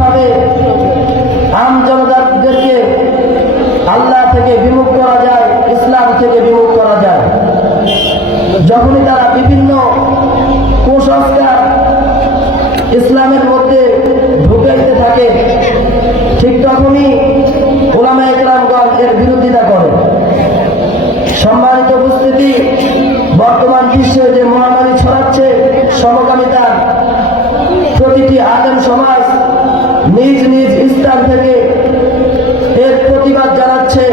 কিভাবে আম জনতাদেরকে আল্লাহ থেকে বিমুখ করা যায়, ইসলাম থেকে বিমুখ করা যায়। যখনই তারা বিভিন্ন কুসংস্কার ইসলামের মধ্যে ঢুকাইতে থাকে, ঠিক তখনই উলামায়ে কেরামগণ এর বিরোধিতা করে। সম্মানিত উপস্থিতি, বর্তমান বিশ্বে যে মহামারী ছড়াচ্ছে সমকামিতার, প্রতিটি আলেম সমাজ নিজ নিজ স্থান থেকে এর প্রতিবাদ জানাচ্ছে।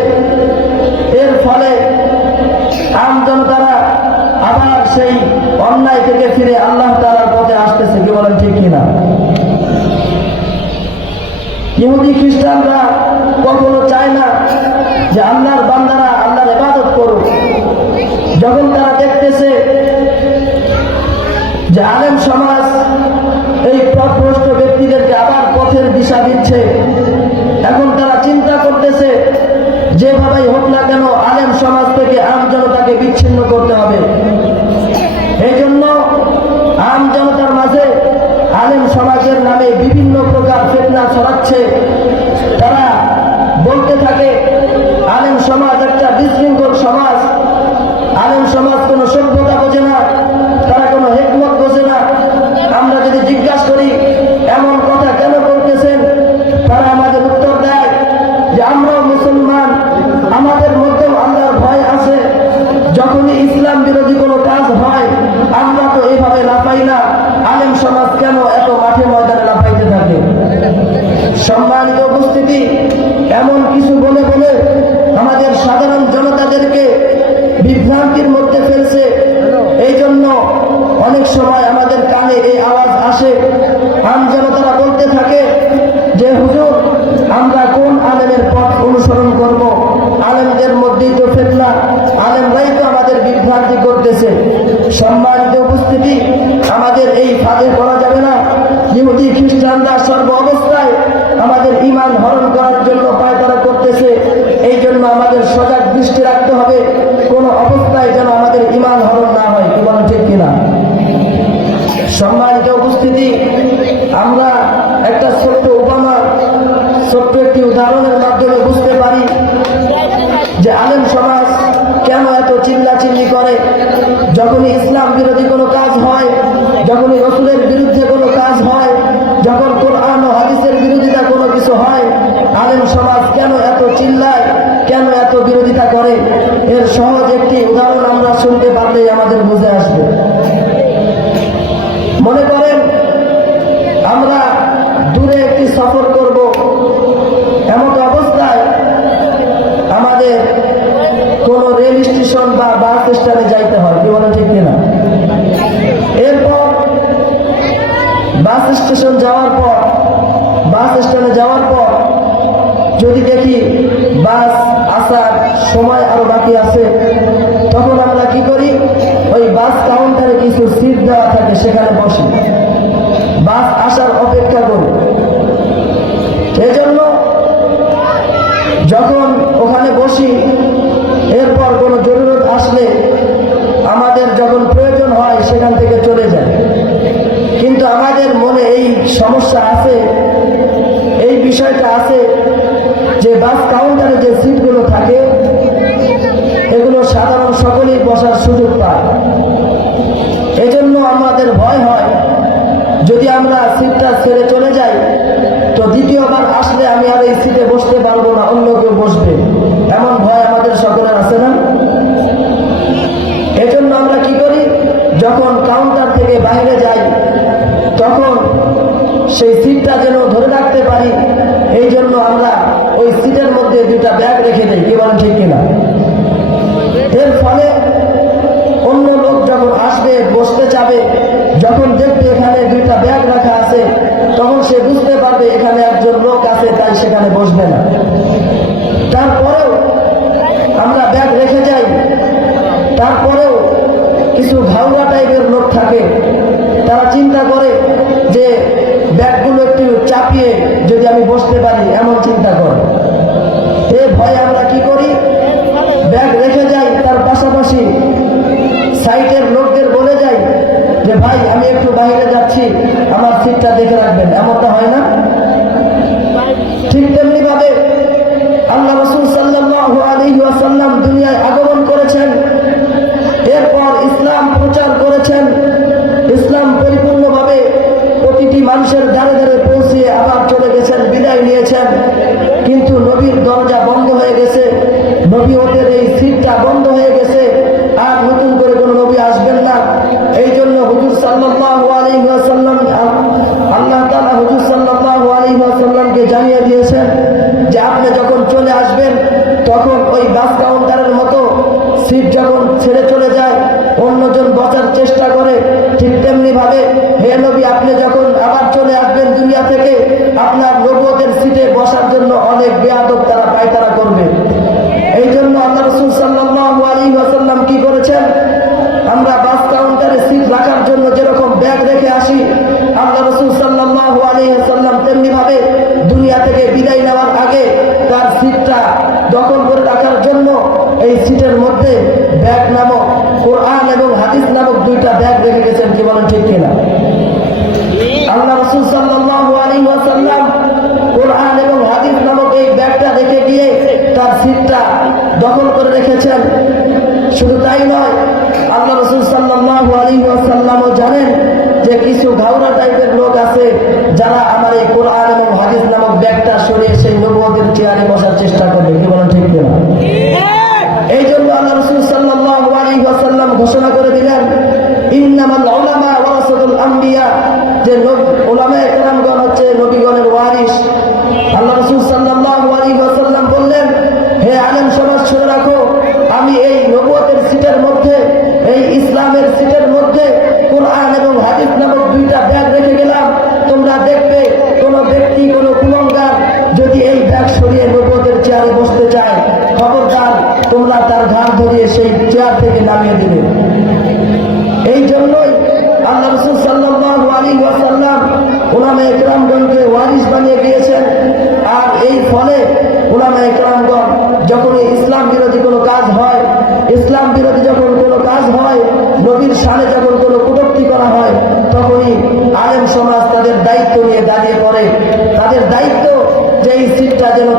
এর ফলে আম জনতারা আবার সেই অন্যায় থেকে ফিরে আল্লাহ তাআলার পথে আসতেছে। কি বলেন, ঠিক কিনা? ইহুদি খ্রিস্টানরা কখনো চায় না যে আল্লাহর বান্দারা আল্লাহর ইবাদত করুক। যখন তারা দেখতেছে যে আলেম সমাজ এই পথভ্রষ্ট ব্যক্তিদেরকে আবার পথের দিশা দিচ্ছে, এখন তারা চিন্তা করতেছে যেভাবেই হোক না কেন আলেম সমাজ থেকে আম জনতাকে বিচ্ছিন্ন করতে হবে। এই জন্য আম জনতার মাঝে আলেম সমাজের নামে বিভিন্ন প্রকার ফিতনা ছড়াচ্ছে। তারা বলতে থাকে আলেম সমাজ একটা বিশৃঙ্খল সমাজ, আলেম সমাজ কোনো সভ্যতা বোঝে না, তারা কোনো হিকমত বোঝে না। আমরা যদি জিজ্ঞাসা করি এমন কথা কেন বলতেছেন, তারা আমাদের উত্তর দেয় যে আমরাও মুসলমান, আমাদের মধ্যেও আল্লাহর ভয় আছে। যখনই ইসলাম বিরোধী কোনো কাজ হয় আমরা তো এইভাবে লাফাই না, আলেম সমাজ কেন এত মাঠে ময়দানে লাফাইতে থাকে? সম্মানিত উপস্থিতি, এমন কিছু বলে বলে আমাদের সাধারণ জনতাদেরকে বিভ্রান্তির মধ্যে ফেলছে। এই জন্য অনেক সময় আমাদের কানে এই আওয়াজ আসে, আম জনতারা বলতে থাকে যে হুজুর আমরা কোন আলেমের পথ অনুসরণ করব? আলেমদের মধ্যেই তো ফিতনা, আলেমরাই তো আমাদের বিভ্রান্তি করতেছে। সম্মানিত উপস্থিতি, আমাদের এই ফাঁদে পড়া যাবে না। ইহুদি খ্রিস্টানরা সর্ব অবস্থায় আমাদের ঈমান হরণ করার জন্য পায়তারা করতেছে। এই জন্য আমাদের সজাগ দৃষ্টি রাখতে হবে, কোন অবস্থায় যেন আমাদের ঈমান হরণ না হয়। কি বলেন, ঠিক কিনা? সম্মানিত উপস্থিতি, আমরা একটা ছোট্ট উপমা, ছোট্ট একটি উদাহরণের মাধ্যমে বুঝতে পারি যে আলেম সমাজ কেন এত চিল্লাচিল্লি করে। যখনই ইসলাম বিরোধী কোনো কাজ হয়, যখনই রাসূলের বিরুদ্ধে কোনো কাজ হয়, যখন কোরআন ও হাদিসের বিরোধিতা কোনো কিছু হয়, আলেম সমাজ কেন এত চিল্লায়, কেন এত বিরোধিতা করে? এর সহজ একটি উদাহরণ আমরা শুনতে পারলেই আমাদের বুঝে আসবে। মনে করেন আমরা দূরে একটি সফর করব, এমন অবস্থায় আমাদের কোন রেল স্টেশন বা বাস স্ট্যান্ডে যাইতে হয়। কি বলেন, ঠিক কিনা? এরপর বাস স্টেশন যাওয়ার পর, বাস স্ট্যান্ডে যাওয়ার পর যদি দেখি বাস আসার সময় আরো বাকি আছে, তখন আমরা কি করি? ওই বাস কাউন্টারে কিছু সিট দেওয়া থাকে, সেখানে বসি, বাস আসার অপেক্ষা করি। এজন্য যখন ওখানে বসি, এরপর কোনো জরুরত আসলে আমাদের যখন প্রয়োজন হয় সেখান থেকে চলে যায়। কিন্তু আমাদের মনে এই সমস্যা আছে, এই বিষয়টা আছে যে বাস কাউন্টারে যে সিটগুলো থাকে এগুলো সাধারণ সকলেই বসার সুযোগ পায়। এজন্য আমাদের ভয় হয় যদি আমরা সিটটা ছেড়ে চলে যাই তো দ্বিতীয়বার আসলে আমি আর এই সিটে বসতে পারবো না, অন্য কেউ বসবে, এমন ভয় আমাদের সকলের আছে না? এজন্য আমরা কি করি? যখন কাউন্টার থেকে বাইরে যাই তখন সেই সিটটা যেন ধরে রাখতে পারি, এই জন্য আমরা ওই সিটের মধ্যে দুটা ব্যাগ রেখে দিই। কি বলেন, ঠিক কিনা? এর ফলে অন্য লোক যখন আসবে, বসতে চাবে, যখন দেখবে এখানে দুইটা ব্যাগ রাখা আছে, তখন সে বুঝতে পারবে এখানে একজন লোক আছে, তাই সেখানে বসবে না। তারপরেও আমরা ব্যাগ রেখে যাই, তারপরেও কিছু ঘাউড়া টাইপের লোক থাকে, তারা চিন্তা করে যে ব্যাগগুলো একটু চাপিয়ে যদি আমি বসতে পারি, এমন চিন্তা করে। এ ভয়ে আমরা কি করি? ব্যাগ রেখে যাই, তার পাশাপাশি সাইটের লোকদের বলে যাই যে ভাই আমি একটু বাইরে যাচ্ছি, আমার সিটটা দেখে রাখবেন। এমনটা হয় না? আপনার নবুয়তের সিটে বসার জন্য অনেক বেয়াদব তারা পায়তারা করবে। এই জন্য আল্লাহ রাসূল সাল্লাল্লাহু আলাইহি ওয়াসাল্লাম কি করেছেন, আমরা বাস কাউন্টারে সিট রাখার জন্য যেরকম ব্যাগ রেখে আসি, আল্লাহ রাসূল সাল্লাল্লাহু আলাইহি ওয়াসাল্লাম তেমনি ভাবে দুনিয়া থেকে বিদায় নেওয়ার আগে তার সিটটা দখল করে রাখার জন্য এই সিটের মধ্যে ব্যাগ নামক কোরআন এবং হাদিস নামক দুইটা ব্যাগ রেখে গেছেন। কি বলেন ঠিক কিনা? আল্লাহ রাসূল সাল্লাল্লাহু আলাইহি ওয়াসাল্লাম কোরআন এবং হাদিস নামক এই ব্যাগটা রেখে গিয়ে তার সিটটা দখল করে রেখেছেন। শুধু তাই নয়, আল্লাহ রাসূল সাল্লাল্লাহু আলাইহি ওয়াসাল্লামও জানেন যে কিছু ঘাওড়া টাইপের লোক আছে যারা আমার এই কোরআন এবং হাদিস নামক ব্যাগটা সরিয়ে সেই নবুয়তের চেয়ারে বসার চেষ্টা করবে। কি বলেন ঠিক কিনা? এই জন্য আল্লাহ রাসূল সাল্লাল্লাহু আলাইহি ওয়াসাল্লাম ঘোষণা করে দিলেন, ইন্নামাল উলামা ওয়ারাসাতুল আম্বিয়া, যে উলামায়ে কেরামগণ হচ্ছে নবীগণের ওয়ারিস। আল্লাহ রাসূল সাল্লাল্লাহু আলাইহি ওয়াসাল্লাম বললেন, হে আলেম সমাজ শুনে রাখো, আমি এই নবুয়তের সিটের মধ্যে, এই ইসলামের সিটের মধ্যে কোরআন এবং হাদিস নামক দুইটা ব্যাগ রেখে গেলাম। তোমরা দেখবে কোন ব্যক্তি, কোন কুলঙ্গার যদি এই ব্যাগ সরিয়ে নবুয়তের চেয়ারে বসতে চায়, খবরদার তোমরা তার ঘাড় ধরিয়ে সেই চেয়ার থেকে নামিয়ে দিবে। এই জন্যই আল্লাহ রাসূল সাল্লাল্লাহু আলাইহি ওয়াসাল্লাম উলামায়ে কেরামগণকে ওয়ারিস বানিয়ে দিয়েছেন। আর এই ফলে উলামায়ে কেরামগণ যখনই ইসলাম বিরোধী কোনো কাজ হয়, ইসলাম বিরোধী যখন কোনো কাজ হয়, নবীর শানে যখন কোনো কটূক্তি করা হয়, তখনই আলেম সমাজ তাদের দায়িত্ব নিয়ে দাঁড়িয়ে পড়ে। তাদের দায়িত্ব যে এই সিটটা যেন